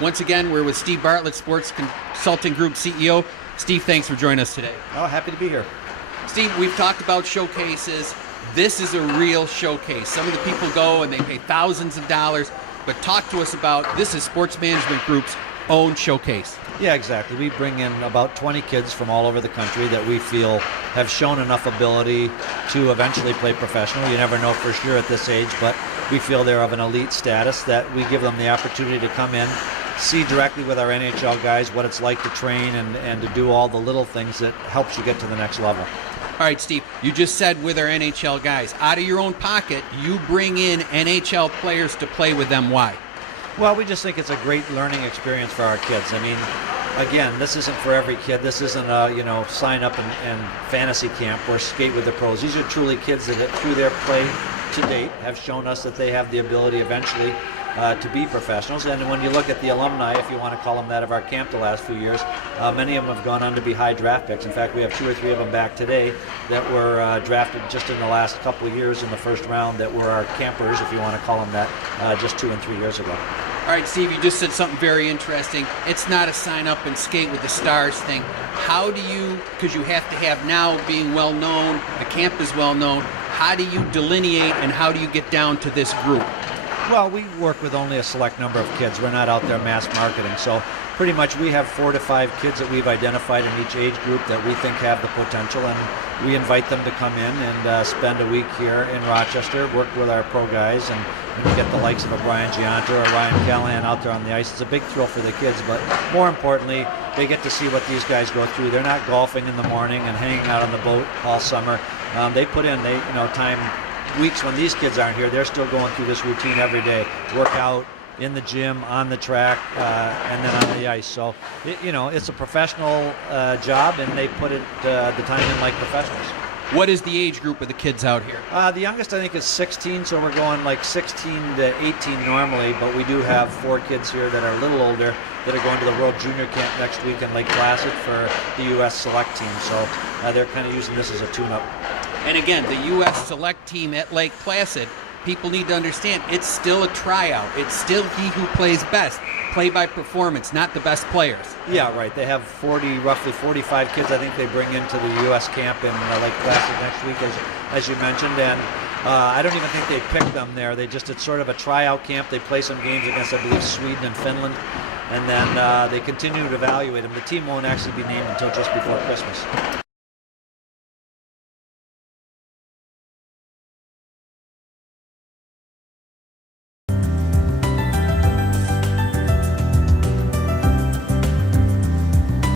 Once again, we're with Steve Bartlett, Sports Consulting Group CEO. Steve, thanks for joining us today. Oh, happy to be here. Steve, we've talked about showcases. This is a real showcase. Some of the people go and they pay thousands of dollars, but talk to us about this is Sports Management Group's own showcase. Yeah, exactly. We bring in about 20 kids from all over the country that we feel have shown enough ability to eventually play professional. You never know for sure at this age, but we feel they're of an elite status that we give them the opportunity to come in, see directly with our NHL guys what it's like to train and to do all the little things that helps you get to the next level. All right, Steve, you just said with our NHL guys, out of your own pocket, you bring in NHL players to play with them. Why? Well, we just think it's a great learning experience for our kids. I mean, again, this isn't for every kid. This isn't a, sign up and fantasy camp or skate with the pros. These are truly kids that through their play to date have shown us that they have the ability eventually to be professionals. And when you look at the alumni, if you want to call them that, of our camp the last few years, many of them have gone on to be high draft picks. In fact, we have 2 or 3 of them back today that were drafted just in the last couple of years in the first round that were our campers, if you want to call them that, just 2 and 3 years ago. All right, Steve, you just said something very interesting. It's not a sign up and skate with the stars thing. How do you, because you have to have now being well known, the camp is well known, how do you delineate and how do you get down to this group? Well, we work with only a select number of kids. We're not out there mass marketing. So pretty much we have 4 to 5 kids that we've identified in each age group that we think have the potential, and we invite them to come in and spend a week here in Rochester, work with our pro guys, and we get the likes of a Brian Gianto or Ryan Callahan out there on the ice. It's a big thrill for the kids, but more importantly, they get to see what these guys go through. They're not golfing in the morning and hanging out on the boat all summer. They put in time. Weeks when these kids aren't here, they're still going through this routine every day. Work out in the gym, on the track, and then on the ice. So, it's a professional job, and they put it the time in like professionals. What is the age group of the kids out here? The youngest, I think, is 16, so we're going like 16 to 18 normally, but we do have 4 kids here that are a little older that are going to the World Junior Camp next week in Lake Placid for the U.S. Select Team. So they're kind of using this as a tune-up. And again, the U.S. Select Team at Lake Placid, people need to understand, it's still a tryout. It's still he who plays best. Play by performance, not the best players. Yeah, right. They have roughly 45 kids I think they bring into the U.S. camp in Lake Placid next week, as you mentioned. And I don't even think they picked them there. It's sort of a tryout camp. They play some games against, I believe, Sweden and Finland. And then they continue to evaluate them. The team won't actually be named until just before Christmas.